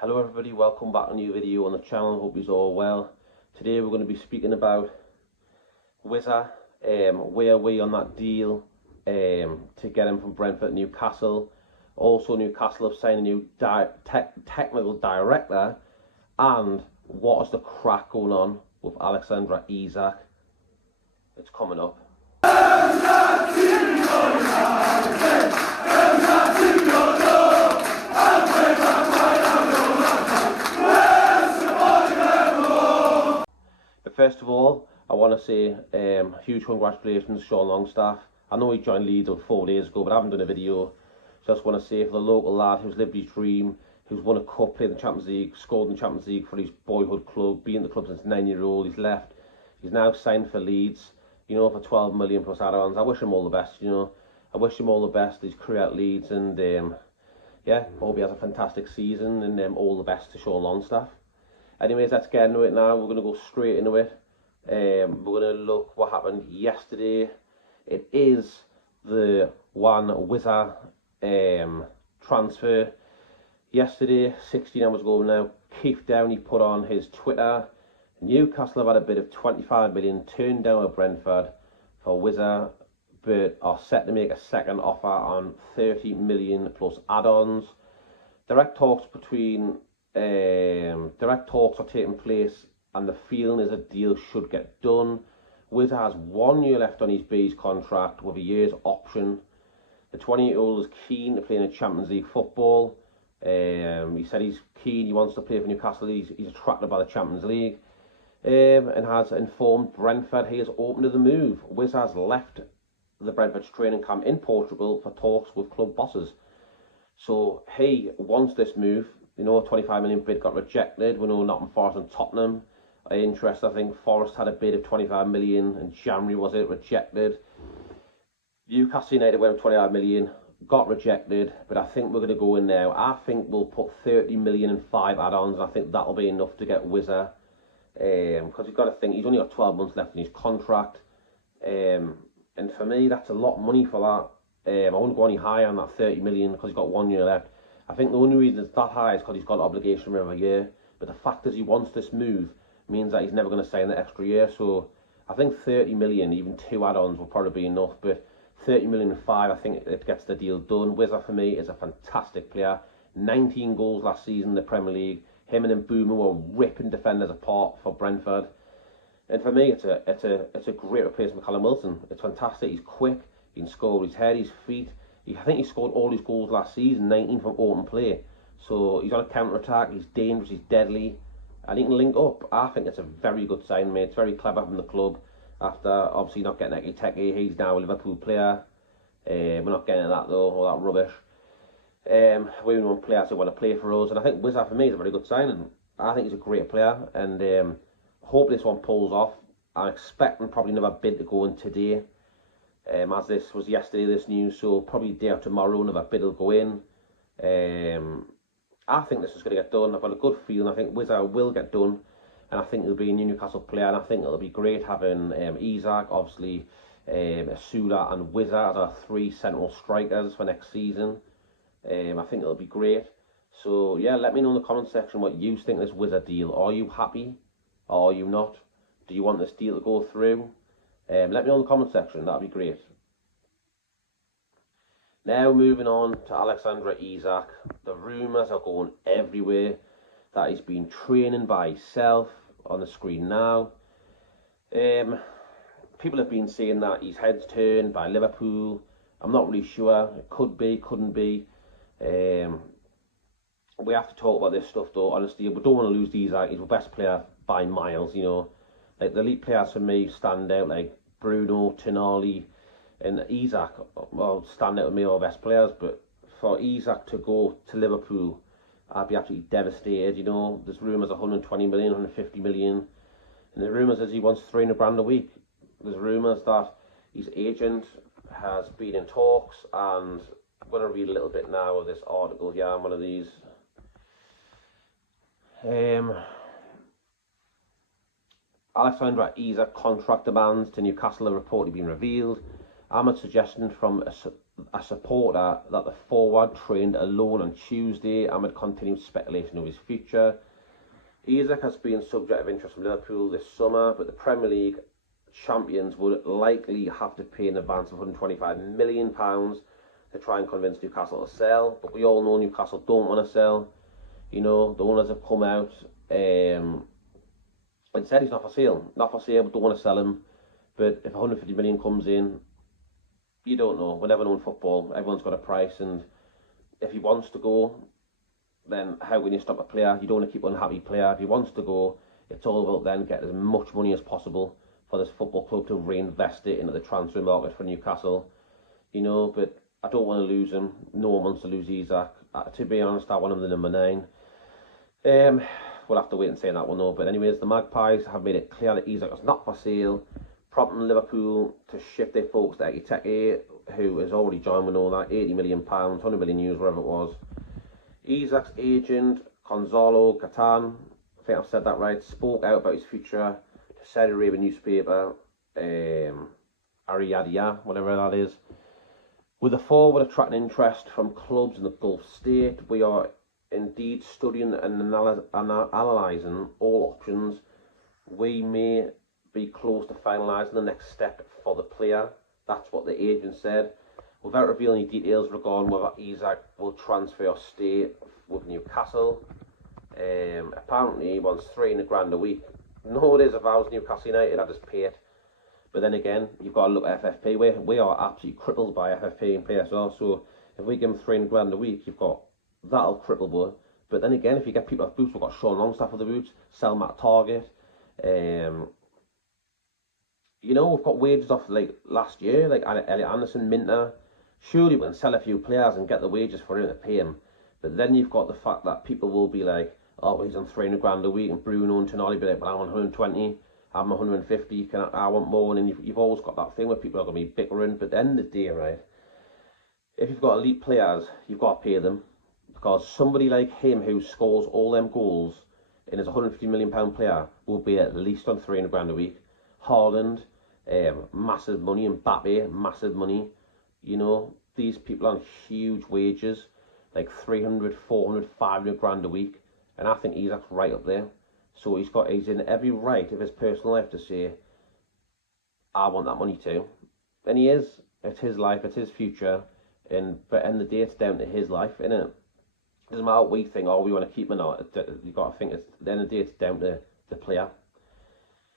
Hello everybody, welcome back to a new video on the channel. Hope you're all well. Today we're going to be speaking about Wissa, where are we on that deal to get him from Brentford to Newcastle. Also Newcastle have signed a new technical director, and what is the crack going on with Isak. It's coming up. First of all, I want to say huge congratulations to Sean Longstaff. I know he joined Leeds about 4 days ago, but I haven't done a video. Just want to say for the local lad who's lived his dream, who's won a cup, played in the Champions League, scored in the Champions League for his boyhood club, been in the club since 9-year-old, he's left. He's now signed for Leeds, you know, for 12 million plus add-ons. I wish him all the best, you know. I wish him all the best, his career at Leeds, and yeah, hope he has a fantastic season, and all the best to Sean Longstaff. Anyways, let's get into it now. We're going to go straight into it. We're going to look what happened yesterday. It is the Wissa transfer. Yesterday, 16 hours ago now, Keith Downey put on his Twitter, Newcastle have had a bid of 25 million turned down at Brentford for Wissa, but are set to make a second offer on 30 million plus add-ons. Direct talks are taking place, and the feeling is a deal should get done. Wissa has 1 year left on his B's contract with a year's option. The 20-year-old is keen to play in a Champions League football. He said he's keen, he wants to play for Newcastle, he's attracted by the Champions League, and has informed Brentford he is open to the move. Wissa has left the Brentford's training camp in Portugal for talks with club bosses. So he wants this move. You know, a 25 million bid got rejected. We know Nottingham Forest and Tottenham are interested. I think Forest had a bid of 25 million in January, was it? Rejected. Newcastle United went 25 million, got rejected. But I think we're going to go in now. I think we'll put 30 million and 5 add-ons. And I think that'll be enough to get Wissa. Because you've got to think, he's only got 12 months left in his contract. And for me, that's a lot of money for that. I wouldn't go any higher on that 30 million because he's got 1 year left. I think the only reason it's that high is because he's got an obligation every year. But the fact is he wants this move means that he's never going to sign the extra year. So I think 30 million, even 2 add-ons will probably be enough. But 30 million and 5, I think it gets the deal done. Wissa for me is a fantastic player. 19 goals last season in the Premier League. Him and Mbeumo were ripping defenders apart for Brentford. And for me, it's a great replacement for Callum Wilson. It's fantastic. He's quick. He can score with his head, his feet. I think he scored all his goals last season, 19 from open play. So he's on a counter-attack, he's dangerous, he's deadly, and he can link up. I think it's a very good sign, mate. It's very clever from the club. After obviously not getting Eki, he's now a Liverpool player. We're not getting that though, all that rubbish. We want players who want to play for us, and I think Wissa for me is a very good signing. I think he's a great player, and hope this one pulls off. I'm expecting probably another bid to go in today. As this was yesterday, this news, so probably day or tomorrow another bid will go in. I think this is going to get done. I've got a good feeling. I think Wissa will get done, and I think he'll be a Newcastle player, and I think it'll be great having Isak, obviously, Sula and Wissa as our 3 central strikers for next season. I think it'll be great. So yeah, let me know in the comment section what you think of this Wissa deal. Are you happy? Or are you not? Do you want this deal to go through? Let me know in the comment section, that'd be great. Now moving on to Isak. The rumours are going everywhere that he's been training by himself on the screen now. People have been saying that his head's turned by Liverpool. I'm not really sure. It could be, couldn't be. We have to talk about this stuff though, honestly. We don't want to lose Isak. He's the best player by miles, you know. Like the elite players for me stand out, like Bruno, Tonali, and Isak. Well, stand out with me all best players. But for Isak to go to Liverpool, I'd be absolutely devastated. You know, there's rumours 120 million, 150 million, and the rumours is he wants 300 grand a week. There's rumours that his agent has been in talks, and I'm going to read a little bit now of this article. Yeah, I'm one of these. Isak contract demands to Newcastle have reportedly been revealed. I'm suggesting from a supporter that the forward trained alone on Tuesday amid continued speculation of his future. Isak has been subject of interest from Liverpool this summer, but the Premier League champions would likely have to pay an advance of £125 million to try and convince Newcastle to sell. But we all know Newcastle don't want to sell. You know, the owners have come out and said he's not for sale. Not for sale, but don't want to sell him. But if 150 million comes in, you don't know. We never know in football. Everyone's got a price, and if he wants to go, then how can you stop a player? You don't want to keep an unhappy player. If he wants to go, it's all about then getting as much money as possible for this football club to reinvest it into the transfer market for Newcastle. You know, but I don't want to lose him. No one wants to lose Isak. To be honest, I want him the number 9. We'll have to wait and say that one though. But anyways, the Magpies have made it clear that Isak is not for sale, prompting Liverpool to shift their focus to Ekiteke, who has already joined with all that, £80 million, 100 million euros, whatever it was. Isak's agent, Gonzalo Catan, I think I've said that right, spoke out about his future to Saudi Arabian newspaper, Ariadia, whatever that is. With the forward attracting interest from clubs in the Gulf state, we are indeed studying and analysing all options. We may be close to finalising the next step for the player. That's what the agent said. Without revealing any details regarding whether Isak will transfer or stay with Newcastle. Apparently he wants £300,000 a week. No, it is. If I was Newcastle United, I'd just pay it. But then again, you've got to look at FFP. We are absolutely crippled by FFP and PSR. So if we give him £300,000 a week, you've got that'll cripple boy. But then again, if you get people off boots, we've got Sean Longstaff with the boots, sell him at Target. You know, we've got wages off like last year, like Elliot Anderson, Minter. Surely we can sell a few players and get the wages for him to pay him. But then you've got the fact that people will be like, oh, he's on £300,000 a week, and Bruno and Tonali be like, well, I'm on 120, I'm 150, I want more. And then you've always got that thing where people are going to be bickering. But at the end of the day, right, if you've got elite players, you've got to pay them. Because somebody like him who scores all them goals and is a £150 million player will be at least on £300,000 a week. Haaland, massive money, Mbappe, massive money. You know, these people on huge wages, like 300, 400, 500 grand a week. And I think Isak's right up there. So he's in every right of his personal life to say, I want that money too. And he is. It's his life, it's his future. But at the end of the day, it's down to his life, innit? It doesn't matter what we think, oh, we want to keep him or not. You've got to think, at the end of the day, it's down to the player.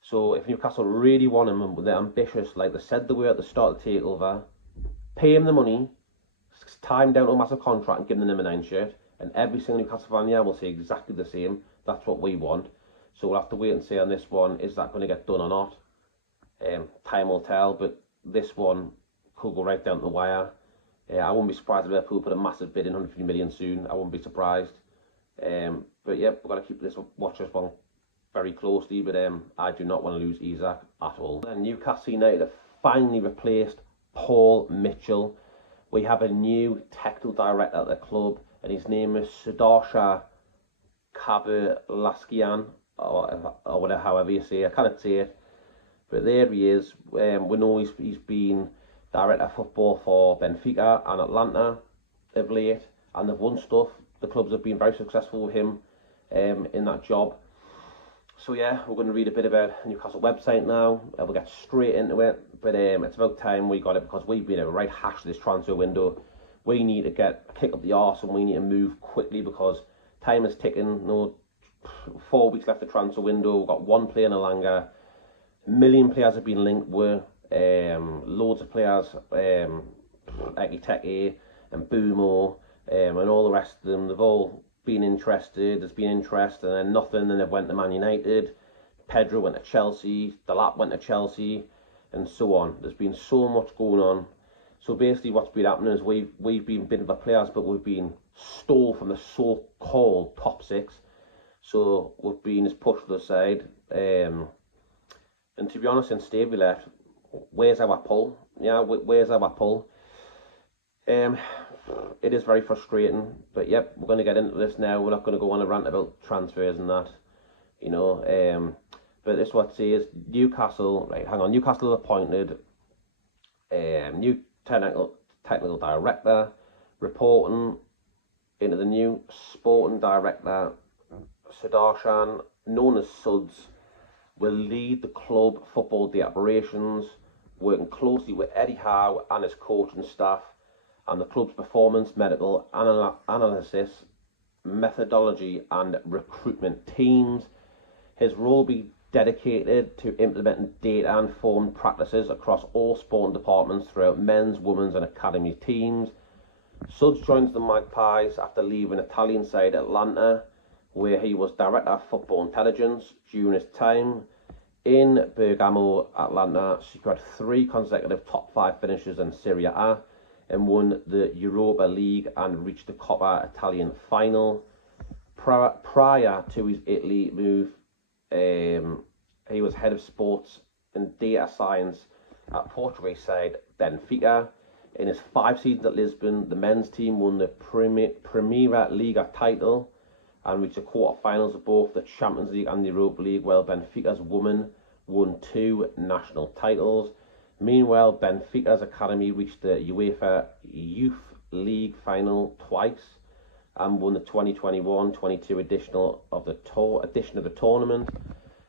So if Newcastle really want him and they're ambitious, like they said they were at the start of the takeover, pay him the money, tie him down to a massive contract and give him the number 9 shirt, and every single Newcastle fan here will say exactly the same. That's what we want. So we'll have to wait and see on this one, is that going to get done or not? Time will tell, but this one could go right down to the wire. I wouldn't be surprised if Liverpool put a massive bid in, 150 million soon. I wouldn't be surprised. But yeah, we've got to keep watch this one very closely, but I do not want to lose Isak at all. And Newcastle United have finally replaced Paul Mitchell. We have a new technical director at the club, and his name is Sudarsha Kaberlaskian, or whatever, however you say it. I can't say it, but there he is. We know he's been director of football for Benfica and Atlanta of late, and they've won stuff. The clubs have been very successful with him in that job. So yeah, we're going to read a bit about the Newcastle website now. We'll get straight into it, but it's about time we got it, because we've been a right hash this transfer window. We need to get a kick up the arse, and we need to move quickly because time is ticking. No, 4 weeks left the transfer window. We've got one player no longer. A million players have been linked with. Loads of players, Ekiteke and Boomo, and all the rest of them. They've all been interested. There's been interest, and then nothing. Then they've went to Man United. Pedro went to Chelsea. Delap went to Chelsea, and so on. There's been so much going on. So basically, what's been happening is we've been bidding for players, but we've been stole from the so-called top 6. So we've been just pushed to the side. And to be honest, since Stevie left, where's our pull? Yeah, where's our pull? It is very frustrating, but yep, we're going to get into this now. We're not going to go on a rant about transfers and that, you know. But this is what it says. Newcastle, right, hang on. Newcastle appointed New technical director, reporting into the new sporting director, Sudarshan, known as Suds, will lead the club football day operations, working closely with Eddie Howe and his coaching staff, and the club's performance, medical analysis, methodology and recruitment teams. His role will be dedicated to implementing data-informed practices across all sporting departments throughout men's, women's and academy teams. Suds joins the Magpies after leaving Italian side Atlanta, where he was Director of Football Intelligence. During his time in Bergamo, Atlanta secured 3 consecutive top 5 finishes in Serie A and won the Europa League and reached the Coppa Italian final. Prior to his Italy move, he was head of sports and data science at Portuguese side Benfica. In his 5 seasons at Lisbon, the men's team won the Primeira Liga title and reached the quarter-finals of both the Champions League and the Europa League, while Benfica's women won 2 national titles. Meanwhile, Benfica's academy reached the UEFA Youth League final twice and won the 2021-22 edition of the tournament.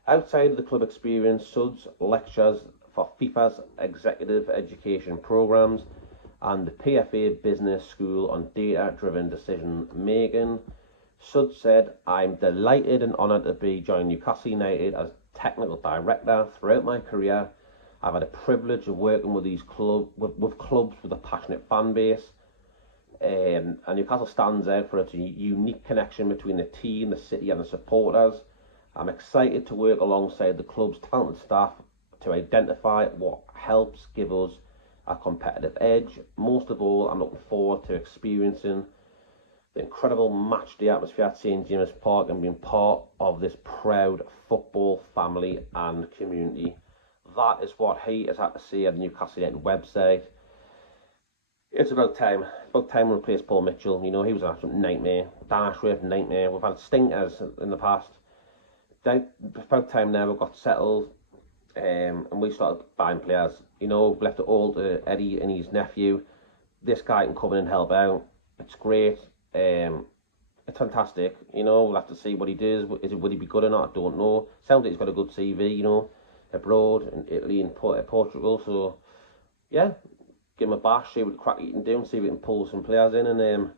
Outside of the club experience, Suds lectures for FIFA's executive education programs and the PFA Business School on data-driven decision making. Suds said, "I'm delighted and honoured to be joining Newcastle United as technical director. Throughout my career, I've had a privilege of working with clubs with a passionate fan base. And Newcastle stands out for its unique connection between the team, the city and the supporters. I'm excited to work alongside the club's talented staff to identify what helps give us a competitive edge. Most of all, I'm looking forward to experiencing the incredible match day atmosphere at St James Park and being part of this proud football family and community." That is what he has had to say at the Newcastle United website. It's about time. About time we replace Paul Mitchell. You know, he was an absolute nightmare. Dan Ashworth, nightmare. We've had stinkers in the past. It's about time now we've got settled and we started buying players. You know, we've left it all to Eddie and his nephew. This guy can come in and help out. It's great. It's fantastic. You know, we'll have to see what he does. Would he be good or not? I don't know. Sounds like he's got a good CV, you know, abroad in Italy and Portugal. So, yeah, give him a bash, see what crack he can do and see if we can pull some players in. And,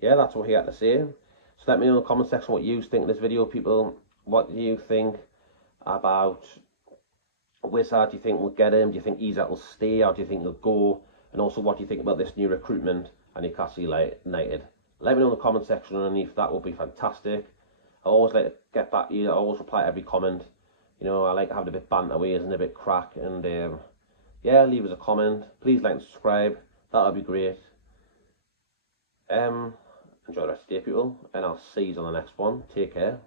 yeah, that's what he had to say. So let me know in the comment section what you think of this video, people. What do you think about Wissa? Do you think we'll get him? Do you think Isak will stay, or do you think he'll go? And also, what do you think about this new recruitment at Newcastle United? Let me know in the comment section underneath. That would be fantastic. I always like to get back to you. I always reply to every comment. You know, I like having a bit banter ways and a bit crack. And yeah, leave us a comment. Please like and subscribe. That would be great. Enjoy the rest of the day, people. And I'll see you on the next one. Take care.